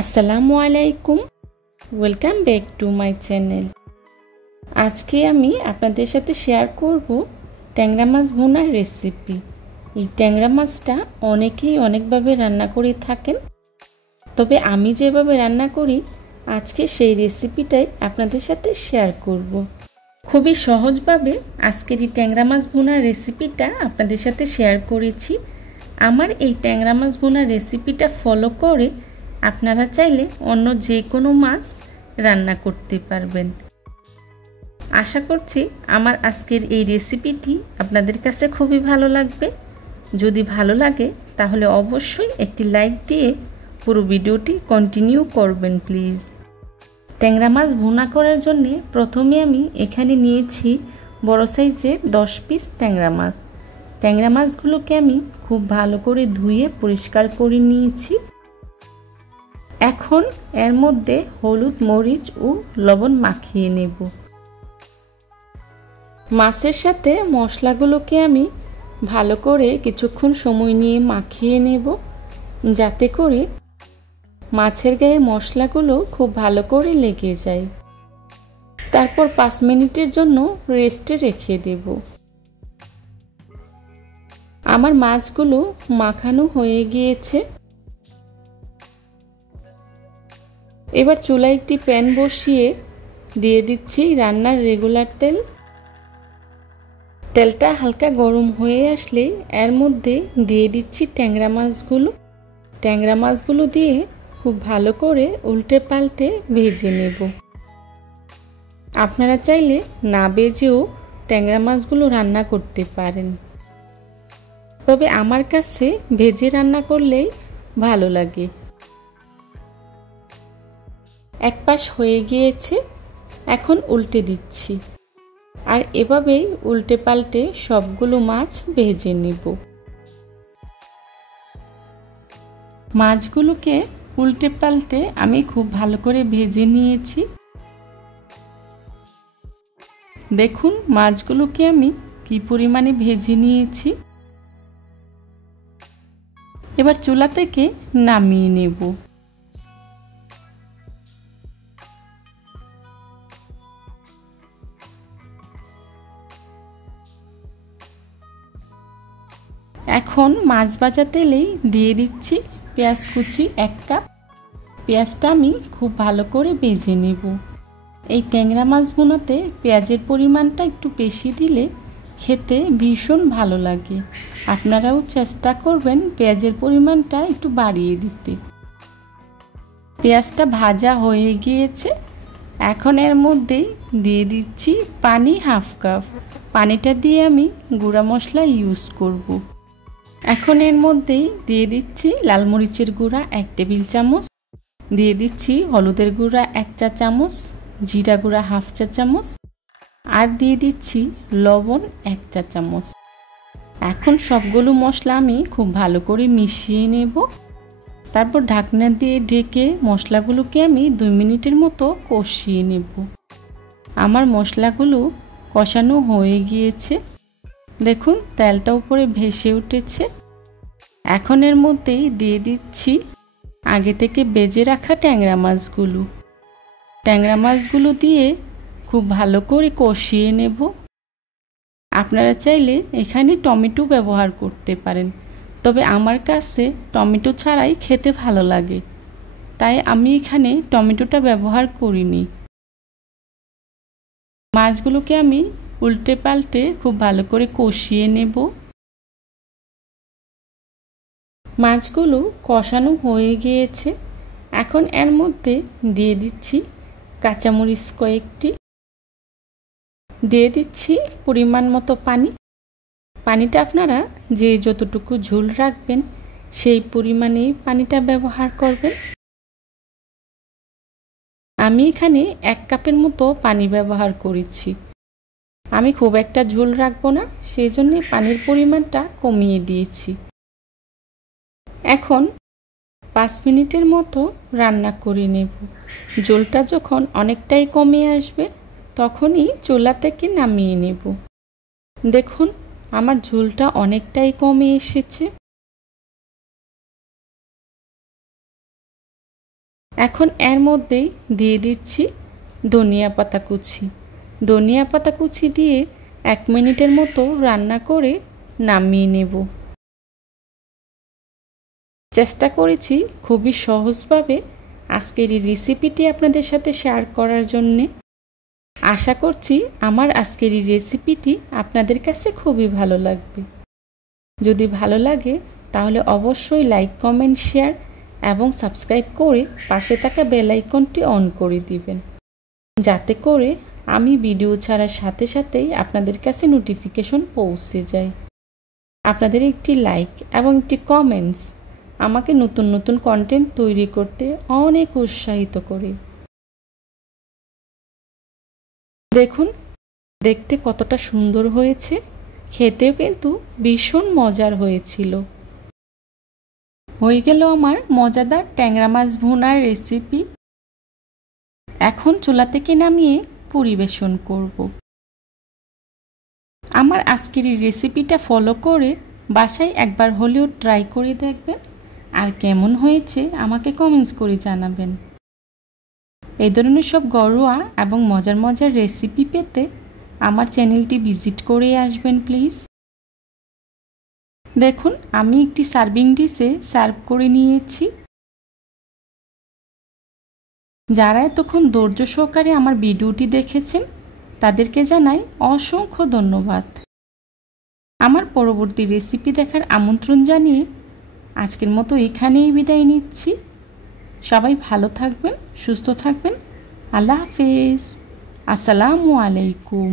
আসসালামু আলাইকুম, welcome back to my channel. আজকে আমি আপনাদের সাথে শেয়ার করব ট্যাংরা মাছ ভুনার রেসিপি। এই ট্যাংরা মাছটা অনেকেই অনেকভাবে রান্না করে থাকেন, তবে আমি যেভাবে রান্না করি আজকে সেই রেসিপিটাই আপনাদের সাথে শেয়ার করব। খুবই সহজভাবে আজকের এই ট্যাংরা মাছ ভুনার রেসিপিটা আপনাদের সাথে শেয়ার করেছি। আমার এই ট্যাংরা মাছ ভুনার রেসিপিটা ফলো করে আপনারা চাইলে অন্য যে কোনো মাছ রান্না করতে পারবেন। আশা করছি আমার আজকের এই রেসিপিটি আপনাদের কাছে খুবই ভালো লাগবে। যদি ভালো লাগে তাহলে অবশ্যই একটি লাইক দিয়ে পুরো ভিডিওটি কন্টিনিউ করবেন প্লিজ। ট্যাংরা মাছ ভুনা করার জন্য প্রথমে আমি এখানে নিয়েছি বড় সাইজের 10 পিস ট্যাংরা মাছ। ট্যাংরা মাছগুলোকে আমি খুব ভালো করে ধুয়ে পরিষ্কার করে নিয়েছি। এখন এর মধ্যে হলুদ, মরিচ ও লবণ মাখিয়ে নেব। মাছের সাথে মশলাগুলোকে আমি ভালো করে কিছুক্ষণ সময় নিয়ে মাখিয়ে নেব, যাতে করে মাছের গায়ে মশলাগুলো খুব ভালো করে লেগে যায়। তারপর 5 মিনিটের জন্য রেস্টে রেখে দেব। আমার মাছগুলো মাখানো হয়ে গিয়েছে। এবার চুলায় একটি প্যান বসিয়ে দিয়ে দিচ্ছি রান্নার রেগুলার তেল। তেলটা হালকা গরম হয়ে আসলে এর মধ্যে দিয়ে দিচ্ছি ট্যাংরা মাছগুলো। ট্যাংরা মাছগুলো দিয়ে খুব ভালো করে উল্টে পাল্টে ভেজে নেব। আপনারা চাইলে না ভেজেও ট্যাংরা মাছগুলো রান্না করতে পারেন, তবে আমার কাছে ভেজে রান্না করলেই ভালো লাগে। এক পাশ হয়ে গিয়েছে, এখন উল্টে দিচ্ছি আর এভাবেই উল্টে পাল্টে সবগুলো মাছ ভেজে নেব। মাছগুলোকে উল্টে পাল্টে আমি খুব ভালো করে ভেজে নিয়েছি। দেখুন মাছগুলোকে আমি কি পরিমাণে ভেজে নিয়েছি। এবার চুলা থেকে নামিয়ে নেব। এখন মাছ ভাজা তেলেই দিয়ে দিচ্ছি পেঁয়াজ কুচি 1 কাপ। পেঁয়াজটা আমি খুব ভালো করে ভেজে নেব। এই ট্যাংরা মাছ ভুনাতে পেঁয়াজের পরিমাণটা একটু বেশি দিলে খেতে ভীষণ ভালো লাগে। আপনারাও চেষ্টা করবেন পেঁয়াজের পরিমাণটা একটু বাড়িয়ে দিতে। পেঁয়াজটা ভাজা হয়ে গিয়েছে, এখন এর মধ্যে দিয়ে দিচ্ছি পানি 1/2 কাপ। পানিটা দিয়ে আমি গুঁড়া মশলা ইউজ করব। এখন এর মধ্যেই দিয়ে দিচ্ছি লাল মরিচের গুঁড়া 1 টেবিল চামচ, দিয়ে দিচ্ছি হলুদের গুঁড়া 1 চা চামচ, জিরা গুঁড়া 1/2 চা চামচ আর দিয়ে দিচ্ছি লবণ 1 চা চামচ। এখন সবগুলো মশলা আমি খুব ভালো করে মিশিয়ে নেব। তারপর ঢাকনা দিয়ে ঢেকে মশলাগুলোকে আমি 2 মিনিটের মতো কষিয়ে নেব। আমার মশলাগুলো কষানো হয়ে গিয়েছে, দেখুন তেলটা উপরে ভেসে উঠেছে। এখন এর মধ্যেই দিয়ে দিচ্ছি আগে থেকে ভেজে রাখা ট্যাংরা মাছগুলো। ট্যাংরা মাছগুলো দিয়ে খুব ভালো করে কষিয়ে নেব। আপনারা চাইলে এখানে টমেটো ব্যবহার করতে পারেন, তবে আমার কাছে টমেটো ছাড়াই খেতে ভালো লাগে, তাই আমি এখানে টমেটোটা ব্যবহার করিনি। মাছগুলোকে আমি উল্টে পাল্টে খুব ভালো করে কষিয়ে নেব। মাছগুলো কষানো হয়ে গিয়েছে, এখন এর মধ্যে দিয়ে দিচ্ছি কাঁচামরিচ কয়েকটি, দিয়ে দিচ্ছি পরিমাণ মতো পানি। পানিটা আপনারা যে যতটুকু ঝোল রাখবেন সেই পরিমাণেই পানিটা ব্যবহার করবেন। আমি এখানে 1 কাপের মতো পানি ব্যবহার করেছি। আমি খুব একটা ঝোল রাখবো না, সেই জন্য পানির পরিমাণটা কমিয়ে দিয়েছি। এখন 5 মিনিটের মতো রান্না করে নেব। ঝোলটা যখন অনেকটাই কমে আসবে তখনই চুলা থেকে নামিয়ে নেব। দেখুন আমার ঝোলটা অনেকটাই কমে এসেছে। এখন এর মধ্যেই দিয়ে দিচ্ছি ধনিয়া পাতা কুচি। ধনিয়া পাতা কুচি দিয়ে 1 মিনিটের মতো রান্না করে নামিয়ে নেব। চেষ্টা করেছি খুবই সহজভাবে আজকের এই রেসিপিটি আপনাদের সাথে শেয়ার করার জন্যে। আশা করছি আমার আজকের এই রেসিপিটি আপনাদের কাছে খুবই ভালো লাগবে। যদি ভালো লাগে তাহলে অবশ্যই লাইক, কমেন্ট, শেয়ার এবং সাবস্ক্রাইব করে পাশে থাকা বেল আইকনটি অন করে দিবেন, যাতে করে আমি ভিডিও ছাড়ার সাথে সাথেই আপনাদের কাছে নোটিফিকেশন পৌঁছে যায়। আপনাদের একটি লাইক এবং একটি কমেন্টস আমাকে নতুন নতুন কন্টেন্ট তৈরি করতে অনেক উৎসাহিত করে। দেখুন দেখতে কতটা সুন্দর হয়েছে, খেতেও কিন্তু ভীষণ মজার হয়েছিল। হয়ে গেল আমার মজাদার ট্যাংরা মাছ ভুনার রেসিপি। এখন চুলা থেকে নামিয়ে পরিবেশন করব। আমার আজকের এই রেসিপিটা ফলো করে বাসায় একবার হলেও ট্রাই করে দেখবেন, আর কেমন হয়েছে আমাকে কমেন্টস করে জানাবেন। এই ধরনের সব ঘরোয়া এবং মজার মজার রেসিপি পেতে আমার চ্যানেলটি ভিজিট করে আসবেন প্লিজ। দেখুন আমি একটি সার্ভিং ডিশে সার্ভ করে নিয়েছি। যারা এতক্ষণ ধৈর্য সহকারে আমার ভিডিওটি দেখেছেন তাদেরকে জানাই অসংখ্য ধন্যবাদ। আমার পরবর্তী রেসিপি দেখার আমন্ত্রণ জানিয়ে আজকের মতো এখানেই বিদায় নিচ্ছি। সবাই ভালো থাকবেন, সুস্থ থাকবেন। আল্লাহ হাফেজ। আসসালামু আলাইকুম।